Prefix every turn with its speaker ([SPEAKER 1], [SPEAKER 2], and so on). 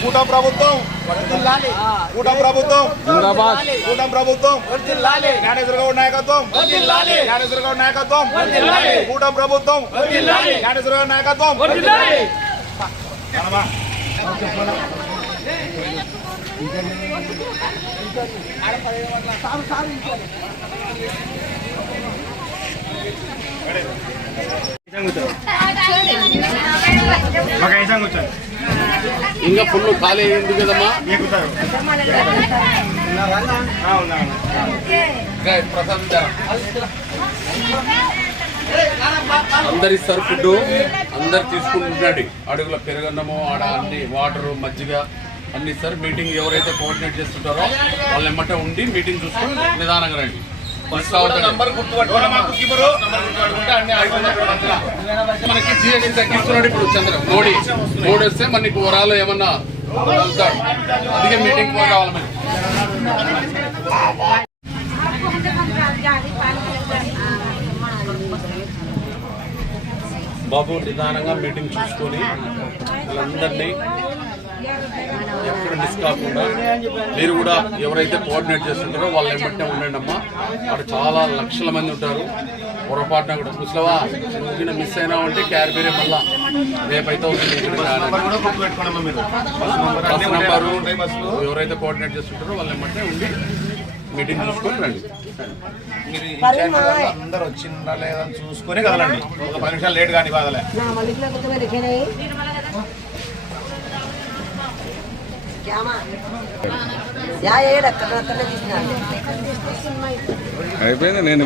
[SPEAKER 1] కూట ప్రభుత్వం కూట ప్రభుత్వం కూటమి ప్రభుత్వం జ్ఞానేశ్వర గౌడ్ నాయకత్వం జ్ఞానేశ్వర గౌడ్ నాయకత్వం కూటమి ప్రభుత్వం జ్ఞానేశ్వర గౌడ్ నాయకత్వం. ఐసం కూర్చోండి
[SPEAKER 2] ఇంకా ఫుల్ ఖాళీ అయింది కదమ్మా. అందరు ఇస్తారు ఫుడ్. అందరు తీసుకుంటున్నాడు అడుగుల పెరుగన్నము ఆడ అన్ని వాటర్ మజ్జిగ అన్ని ఇస్తారు. మీటింగ్ ఎవరైతే కోఆర్డినేట్ చేస్తుంటారో వాళ్ళు ఎమ్మట ఉండి మీటింగ్ చూసుకొని నిదానంగా రండి. మనకి జిఎస్టీ తగ్గిస్తున్నాడు ఇప్పుడు చంద్ర. మోడీ. మోడీ వస్తే మనకి వరాలు ఏమన్నా వెళ్తాడు అందుకే మీటింగ్ మేము బాబు నిదానంగా మీటింగ్ చూసుకొని వీళ్ళందరినీ ఎక్కడ మిస్ కాకుండా మీరు కూడా ఎవరైతే కోఆర్డినేట్ చేస్తుంటారో వాళ్ళు ఎమ్మటే ఉండండి అమ్మా అక్కడ చాలా లక్షల మంది ఉంటారు. పొరపాటున కూడా. ముసలవా చిన్న మిస్ అయినా ఉంటే మళ్ళా. అవుతుంది
[SPEAKER 1] కూడా గుర్తు పెట్టుకోండి మీరు
[SPEAKER 2] బస్ నంబరు ఎవరైతే కోఆర్డినేట్ చేస్తుంటారో వాళ్ళు ఎమ్మటే ఉండి మీటింగ్ చూసుకొని రండి.
[SPEAKER 1] మీరు అందరూ వచ్చిందా లేదా అని చూసుకొని కదలండి. ఒక పది నిమిషాలు లేట్ కానీ బాధలే
[SPEAKER 3] అయిపోయింది నేను